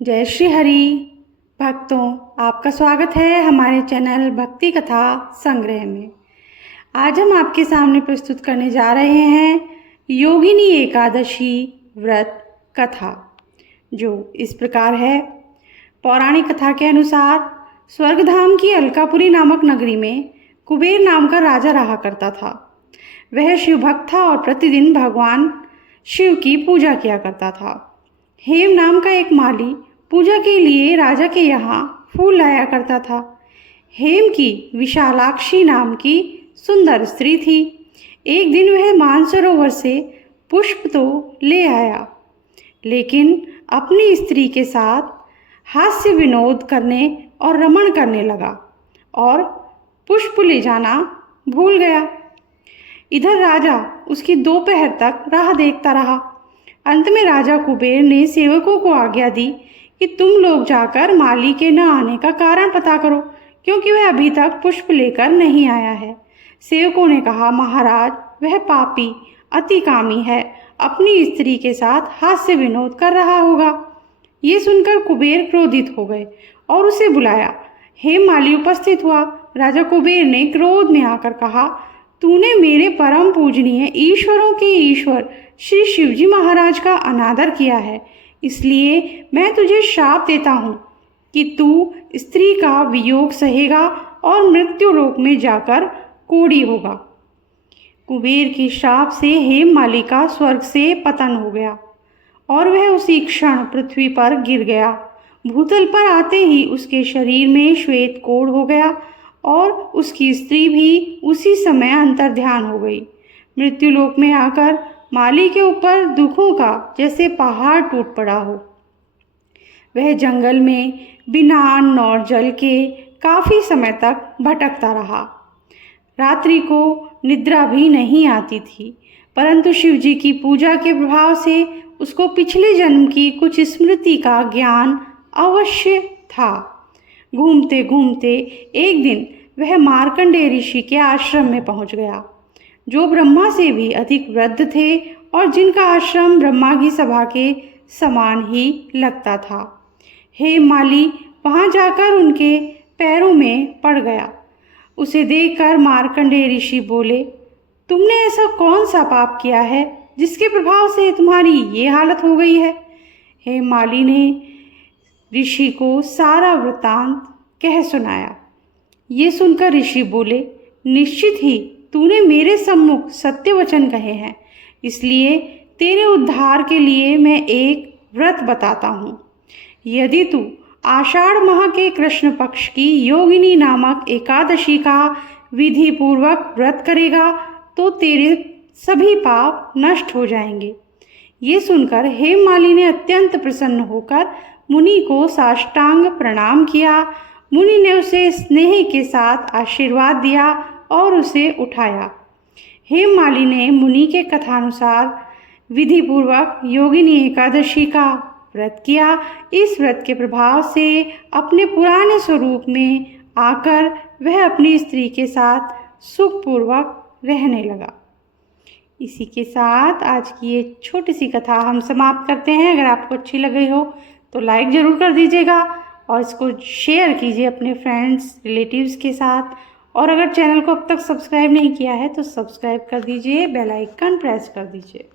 जय श्री हरि भक्तों, आपका स्वागत है हमारे चैनल भक्ति कथा संग्रह में। आज हम आपके सामने प्रस्तुत करने जा रहे हैं योगिनी एकादशी व्रत कथा, जो इस प्रकार है। पौराणिक कथा के अनुसार स्वर्गधाम की अलकापुरी नामक नगरी में कुबेर नाम का राजा रहा करता था। वह शिव भक्त था और प्रतिदिन भगवान शिव की पूजा किया करता था। हेम नाम का एक माली पूजा के लिए राजा के यहाँ फूल लाया करता था। हेम की विशालाक्षी नाम की सुंदर स्त्री थी। एक दिन वह मानसरोवर से पुष्प तो ले आया, लेकिन अपनी स्त्री के साथ हास्य विनोद करने और रमण करने लगा और पुष्प ले जाना भूल गया। इधर राजा उसकी दोपहर तक राह देखता रहा। अंत में राजा कुबेर ने सेवकों को आज्ञा दी कि तुम लोग जाकर माली के न आने का कारण पता करो, क्योंकि वह अभी तक पुष्प लेकर नहीं आया है। सेवकों ने कहा, महाराज, वह पापी अति कामी है, अपनी स्त्री के साथ हास्य विनोद कर रहा होगा। ये सुनकर कुबेर क्रोधित हो गए और उसे बुलाया। हेम माली उपस्थित हुआ। राजा कुबेर ने क्रोध में आकर कहा, तूने मेरे परम पूजनीय ईश्वरों के ईश्वर श्री शिवजी महाराज का अनादर किया है, इसलिए मैं तुझे श्राप देता हूँ कि तू स्त्री का वियोग सहेगा और मृत्यु लोक में जाकर कोढ़ी होगा। कुबेर के श्राप से हेममाली का स्वर्ग से पतन हो गया और वह उसी क्षण पृथ्वी पर गिर गया। भूतल पर आते ही उसके शरीर में श्वेत कोढ़ हो गया और उसकी स्त्री भी उसी समय अंतर्ध्यान हो गई। मृत्यु लोक में आकर माली के ऊपर दुखों का जैसे पहाड़ टूट पड़ा हो। वह जंगल में बिना अन्न और जल के काफ़ी समय तक भटकता रहा। रात्रि को निद्रा भी नहीं आती थी, परंतु शिवजी की पूजा के प्रभाव से उसको पिछले जन्म की कुछ स्मृति का ज्ञान अवश्य था। घूमते घूमते एक दिन वह मार्कंडेय ऋषि के आश्रम में पहुंच गया, जो ब्रह्मा से भी अधिक वृद्ध थे और जिनका आश्रम ब्रह्मा की सभा के समान ही लगता था। हेममाली वहां जाकर उनके पैरों में पड़ गया। उसे देखकर मार्कंडेय ऋषि बोले, तुमने ऐसा कौन सा पाप किया है जिसके प्रभाव से तुम्हारी ये हालत हो गई है? हेममाली ने ऋषि को सारा वृत्तांत कह सुनाया। ये सुनकर ऋषि बोले, निश्चित ही तूने मेरे सम्मुख सत्य वचन कहे हैं, इसलिए तेरे उद्धार के लिए मैं एक व्रत बताता हूँ। यदि तू आषाढ़ माह के कृष्ण पक्ष की योगिनी नामक एकादशी का विधि पूर्वक व्रत करेगा तो तेरे सभी पाप नष्ट हो जाएंगे। ये सुनकर हेममाली ने अत्यंत प्रसन्न होकर मुनि को साष्टांग प्रणाम किया। मुनि ने उसे स्नेह के साथ आशीर्वाद दिया और उसे उठाया। हेममाली ने मुनि के कथानुसार विधि पूर्वक योगिनी एकादशी का व्रत किया। इस व्रत के प्रभाव से अपने पुराने स्वरूप में आकर वह अपनी स्त्री के साथ सुखपूर्वक रहने लगा। इसी के साथ आज की ये छोटी सी कथा हम समाप्त करते हैं। अगर आपको अच्छी लगी हो तो लाइक ज़रूर कर दीजिएगा और इसको शेयर कीजिए अपने फ्रेंड्स रिलेटिव्स के साथ। और अगर चैनल को अब तक सब्सक्राइब नहीं किया है तो सब्सक्राइब कर दीजिए, बेल आइकन प्रेस कर दीजिए।